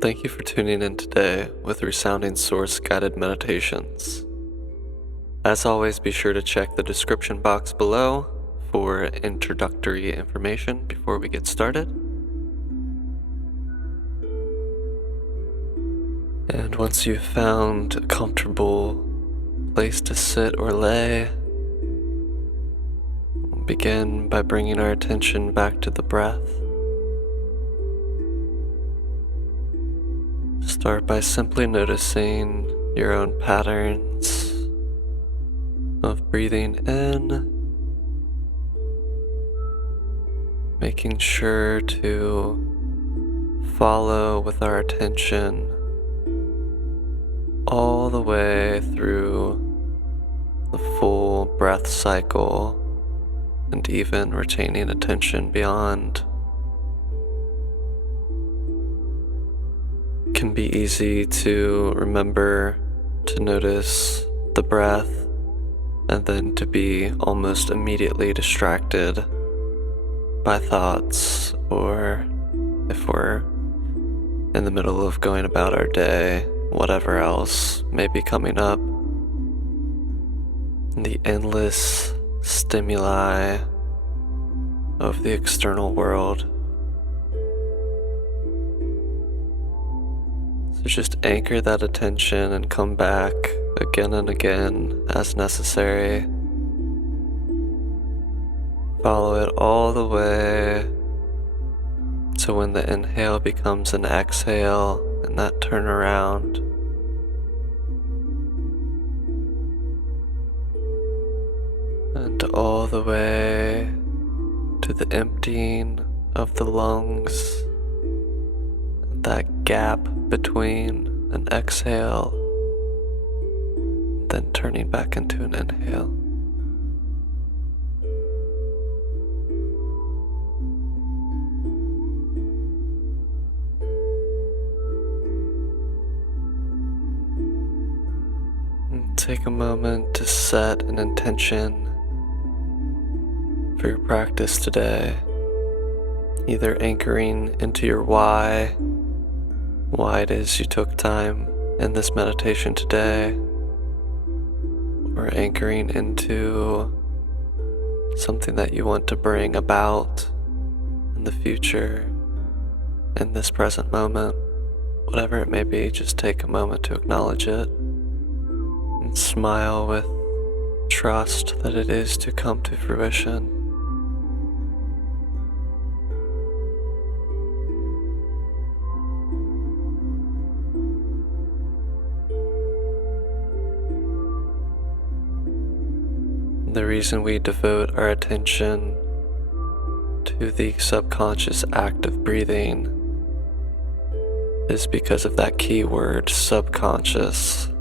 Thank you for tuning in today with Resounding Source Guided Meditations. As always, be sure to check the description box below for introductory information before we get started. And once you've found a comfortable place to sit or lay, we'll begin by bringing our attention back to the breath. Start by simply noticing your own patterns of breathing in, making sure to follow with our attention all the way through the full breath cycle, and even retaining attention beyond. It can be easy to remember to notice the breath and then to be almost immediately distracted by thoughts, or if we're in the middle of going about our day, whatever else may be coming up. The endless stimuli of the external world. So just anchor that attention and come back again and again as necessary. Follow it all the way to when the inhale becomes an exhale and that turnaround. And all the way to the emptying of the lungs, and that gap between an exhale, then turning back into an inhale. And take a moment to set an intention for your practice today, either anchoring into your why it is you took time in this meditation today, or anchoring into something that you want to bring about in the future, in this present moment. Whatever it may be, just take a moment to acknowledge it and smile with trust that it is to come to fruition. The reason we devote our attention to the subconscious act of breathing is because of that key word, subconscious.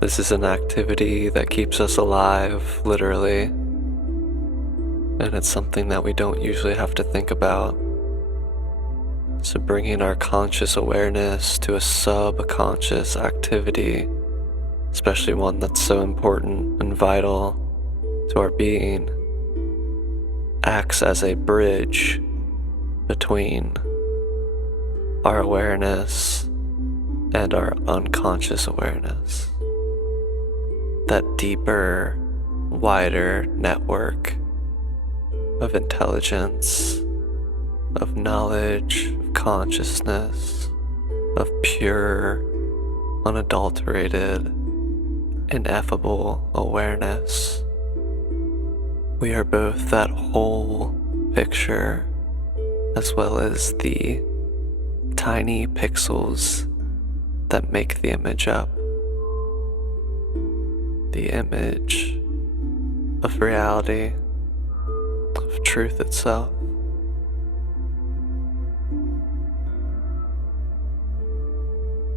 This is an activity that keeps us alive, literally, and it's something that we don't usually have to think about. So bringing our conscious awareness to a subconscious activity, especially one that's so important and vital to our being, acts as a bridge between our awareness and our unconscious awareness. That deeper, wider network of intelligence, of knowledge, of consciousness, of pure, unadulterated, ineffable awareness. We are both that whole picture as well as the tiny pixels that make the image up. The image of reality, of truth itself.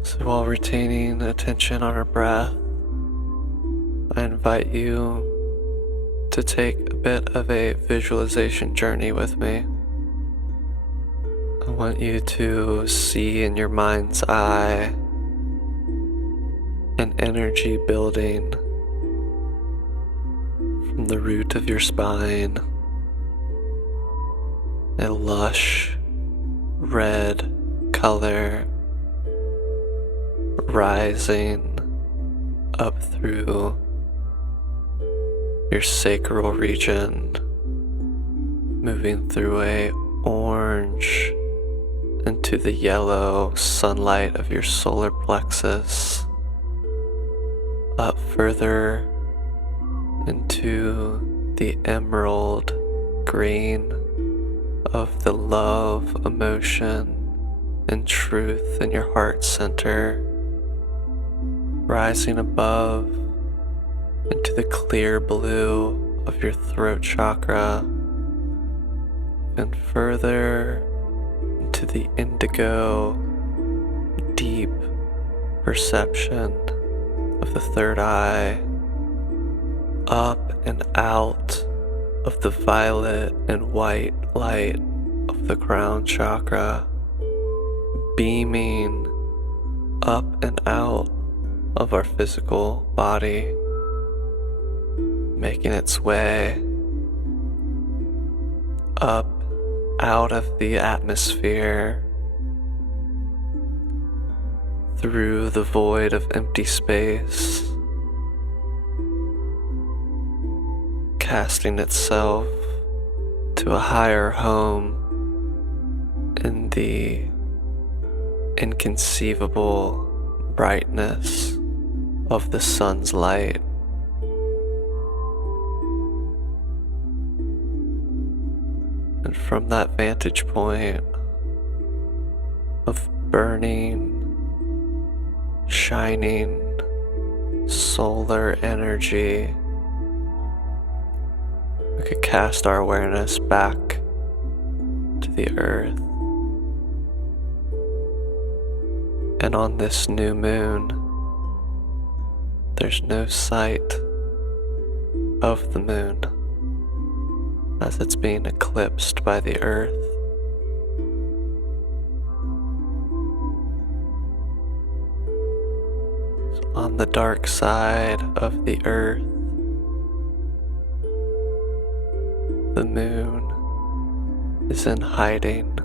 So while retaining attention on our breath, I invite you to take a bit of a visualization journey with me. I want you to see in your mind's eye an energy building from the root of your spine, a lush red color rising up through your sacral region, moving through a orange into the yellow sunlight of your solar plexus, up further into the emerald green of the love, emotion, and truth in your heart center, rising above into the clear blue of your throat chakra, and further into the indigo, deep perception of the third eye, up and out of the violet and white light of the crown chakra, beaming up and out of our physical body, making its way up out of the atmosphere, through the void of empty space, casting itself to a higher home in the inconceivable brightness of the sun's light. And from that vantage point of burning, shining solar energy, we could cast our awareness back to the earth. And on this new moon, there's no sight of the moon as it's being eclipsed by the earth. So on the dark side of the earth, the moon is in hiding,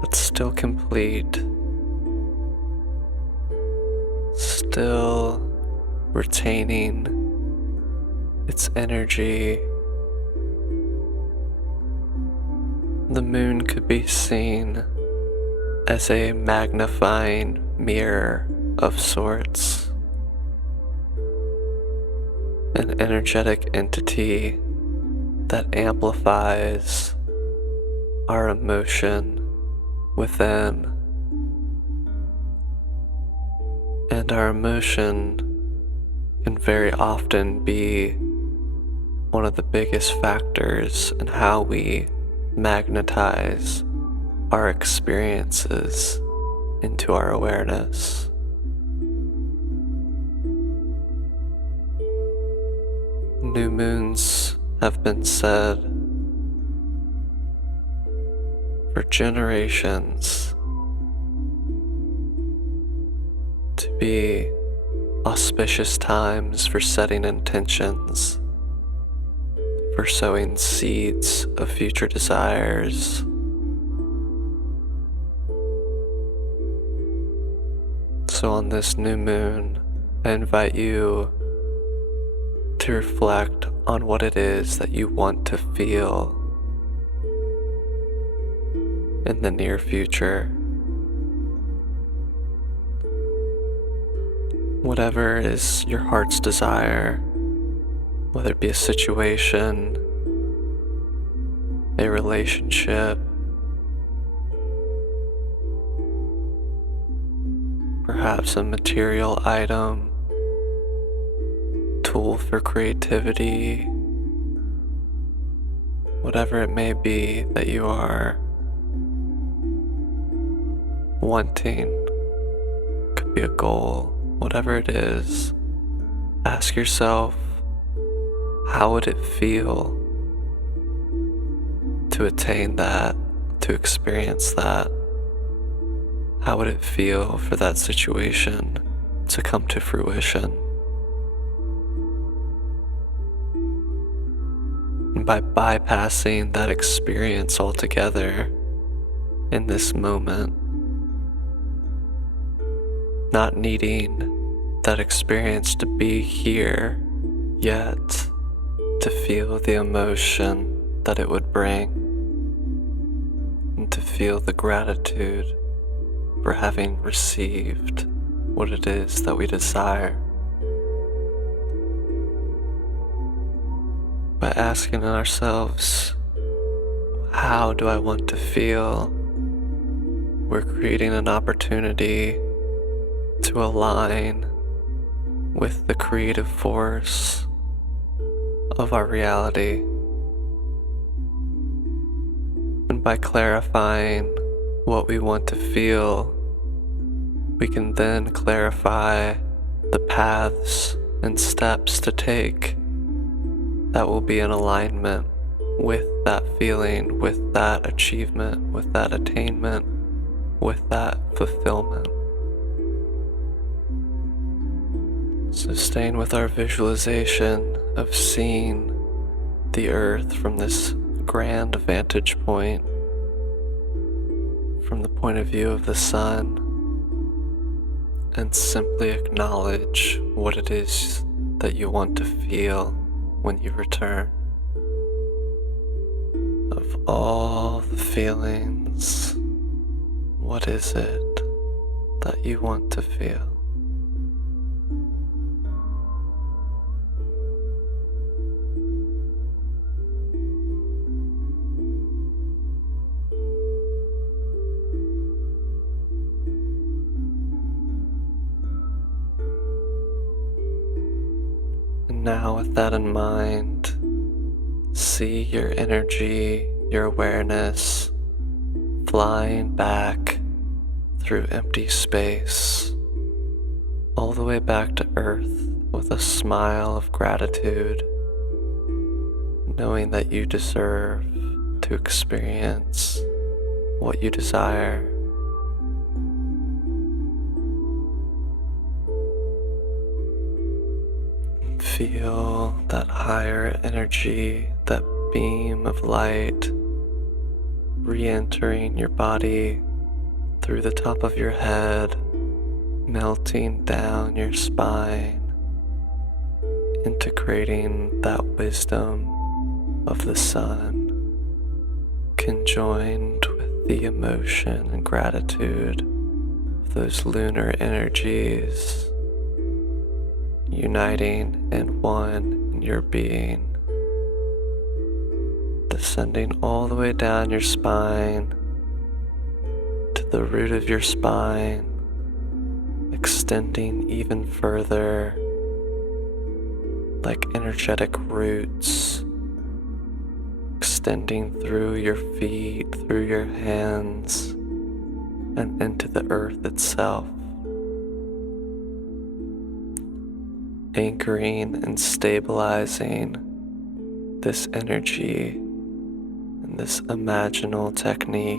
but still complete, still retaining its energy. The moon could be seen as a magnifying mirror of sorts, an energetic entity that amplifies our emotion within. And our emotion can very often be one of the biggest factors in how we magnetize our experiences into our awareness. New moons have been said for generations to be auspicious times for setting intentions, for sowing seeds of future desires. So on this new moon, I invite you to reflect on what it is that you want to feel in the near future. Whatever is your heart's desire, whether it be a situation, a relationship, perhaps a material item, tool for creativity, whatever it may be that you are wanting, could be a goal, whatever it is, ask yourself, how would it feel to attain that, to experience that? How would it feel for that situation to come to fruition? And by bypassing that experience altogether, in this moment, not needing that experience to be here yet to feel the emotion that it would bring and to feel the gratitude for having received what it is that we desire. By asking ourselves, how do I want to feel? We're creating an opportunity to align with the creative force of our reality. And by clarifying what we want to feel, we can then clarify the paths and steps to take that will be in alignment with that feeling, with that achievement, with that attainment, with that fulfillment. So staying with our visualization of seeing the earth from this grand vantage point, from the point of view of the sun, and simply acknowledge what it is that you want to feel when you return. Of all the feelings, what is it that you want to feel? And now, with that in mind, see your energy, your awareness flying back through empty space, all the way back to Earth with a smile of gratitude, knowing that you deserve to experience what you desire. Feel that higher energy, that beam of light re-entering your body through the top of your head, melting down your spine, integrating that wisdom of the sun, conjoined with the emotion and gratitude of those lunar energies, uniting in one in your being, descending all the way down your spine to the root of your spine, extending even further like energetic roots, extending through your feet, through your hands, and into the earth itself, anchoring and stabilizing this energy and this imaginal technique.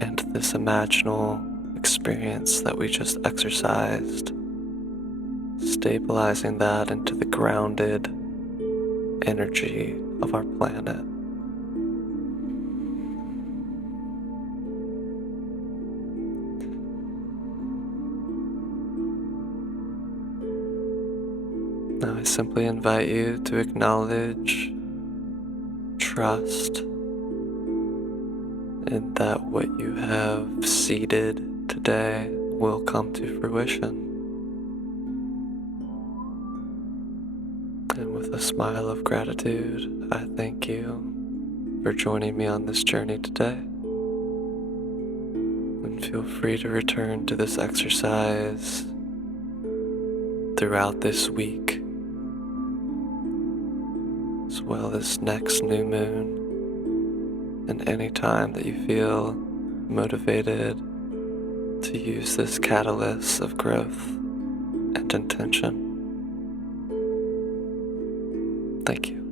And this imaginal experience that we just exercised, stabilizing that into the grounded energy of our planet. Now I simply invite you to acknowledge, trust in that what you have seeded today will come to fruition. And with a smile of gratitude, I thank you for joining me on this journey today. And feel free to return to this exercise throughout this week, as well as next new moon, and any time that you feel motivated to use this catalyst of growth and intention. Thank you.